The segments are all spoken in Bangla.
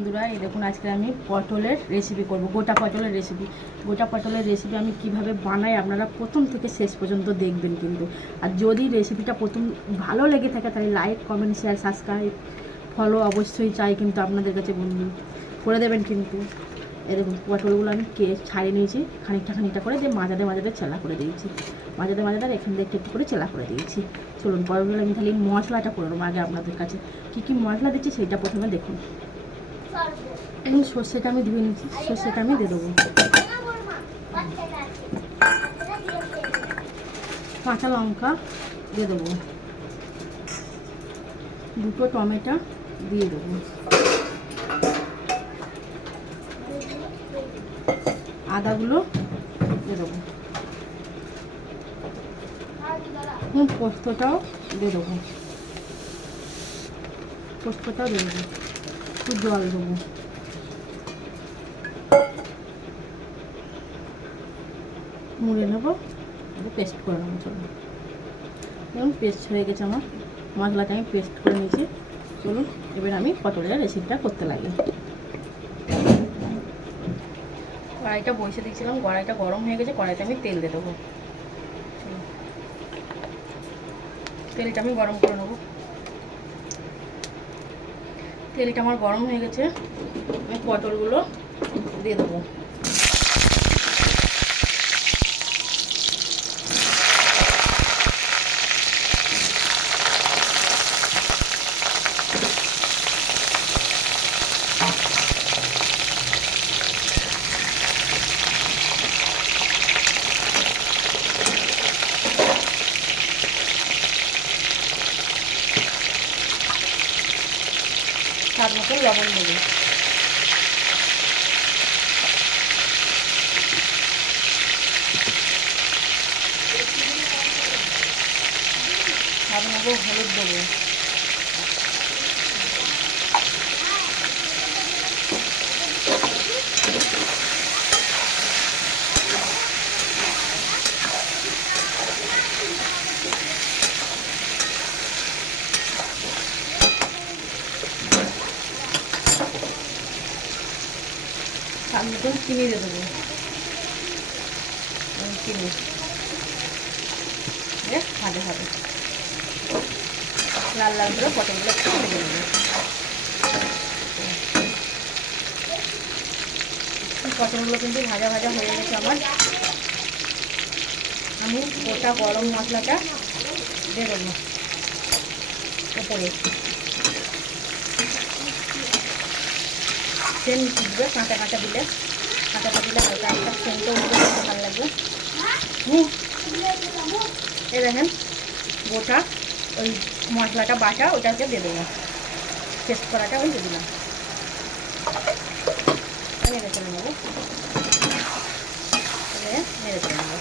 বন্ধুরা, এই দেখুন আজকে আমি পটলের রেসিপি করব, গোটা পটলের রেসিপি গোটা পটলের রেসিপি আমি কীভাবে বানাই আপনারা প্রথম থেকে শেষ পর্যন্ত দেখবেন কিন্তু। আর যদি রেসিপিটা প্রথম ভালো লেগে থাকে, তাহলে like comment share subscribe follow অবশ্যই চাই কিন্তু আপনাদের কাছে বন্ধু। করে দেবেন কিন্তু। দেখুন, পটলগুলো আমি কে ছাড়িয়ে নিয়েছি, খানিকটা খানিকটা করে দিয়ে মাজাতে মাজাতে চেলা করে দিয়েছি। মাজাতে আর এখান থেকে একটু করে চেলা করে দিয়েছি। চলুন, পটলগুলো আমি তাহলে মশলাটা করে নেব আগে আপনাদের কাছে। কী কী মশলা দিচ্ছি সেইটা প্রথমে দেখুন। সর্ষেটা আমি ধুয়ে নিচ্ছি, সর্ষেটা আমি দিয়ে দেবো। কাঁচা লঙ্কা দিয়ে দেবো। দুটো টমেটো দিয়ে দেবো। আদাগুলো দিয়ে দেবো। পোস্তটাও দিয়ে দেবো। পোস্তটাও দিয়ে দেবো। একটু জল দেবো। মুড়ে নেব। পেস্ট করে নেব চলুন দেখুন পেস্ট হয়ে গেছে আমার। মশলাটা আমি পেস্ট করে নিয়েছি। চলুন, এবার আমি পটলের রেসিপিটা করতে লাগি। কড়াইটা বসে দিয়েছিলাম। কড়াইটা গরম হয়ে গেছে, কড়াইতে আমি তেল দিয়ে দেবো। তেলটা আমি গরম করে নেব। তেলটা আমার গরম হয়ে গেছে আমি পটলগুলো দিয়ে দেবো। স্বাদ মতন লবণ দেবো। স্বাদ মতো হলুদ দেবো। মতন চিনি দিয়ে দেবো? চিনি ভাজা হবে লাল লাল করে পটলগুলো একটু ভেজে নেব। পটলগুলো কিন্তু ভাজা ভাজা হয়ে গেছে আমার। আমি গোটা গরম মশলাটা দেবো। উপরে সেন উঠবে কাঁচা কাঁচা দিলে। কাঁচা কাঁচা দিলে হালকা একটা সেন্টও উঠবে ভালো লাগবে। হুম এই দেখেন গোটা ওই মশলাটা বাটা, ওটাকে দিয়ে দেবো পেস্ট করাটা ওই দিয়ে দিলাম। নেড়ে চলে নেব নেড়ে চলে নেব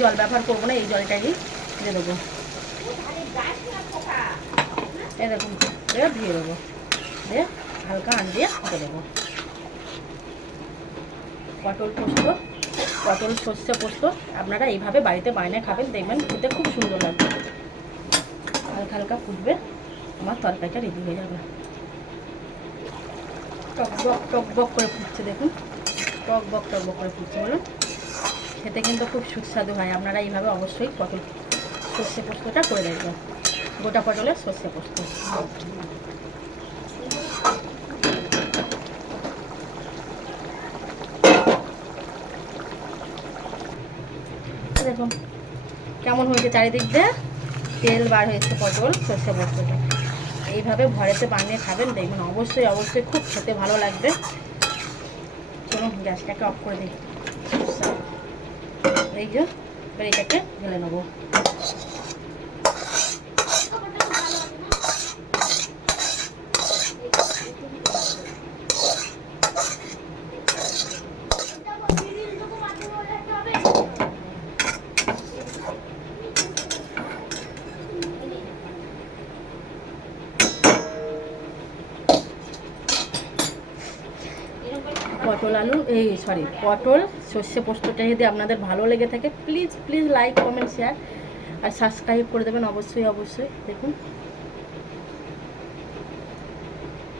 জল ব্যবহার করব না, এই জলটাই দিয়ে দেবো। দিয়ে ধুয়ে দেবো। দিয়ে হালকা আন দিয়ে ফুটে দেবো। পটল পোস্ত, পটল সর্ষে পোস্ত, আপনারা এইভাবে বাড়িতে বানিয়ে খাবেন, দেখবেন খেতে খুব সুন্দর লাগবে। হালকা হালকা ফুটবে, আমার তরকারিটা রেডি হয়ে যাবে। টক বক টক বক করে ফুটছে, দেখুন। টক বক টক বক করে ফুটছে, বলুন। খেতে কিন্তু খুব সুস্বাদু হয়। আপনারা এইভাবে অবশ্যই পটল, সর্ষে পোস্তটা করে দেখবেন গোটা পটলের সর্ষে পোস্ত। দেখুন, কেমন হয়েছে চারিদিক দিয়ে? তেল বার হয়েছে পটল, সর্ষে পোস্তটা। এইভাবে ঘরেতে বানিয়ে খাবেন, দেখবেন অবশ্যই অবশ্যই খুব খেতে ভালো লাগবে। চলুন, গ্যাসটাকে অফ করে দিই। এই যে এবার এটাকে ঢেলে নেব। পটল আলু, এই সরি পটল, সর্ষে পোস্তটা যদি আপনাদের ভালো লেগে থাকে please please like comment share R subscribe করে দেবেন অবশ্যই অবশ্যই। দেখুন।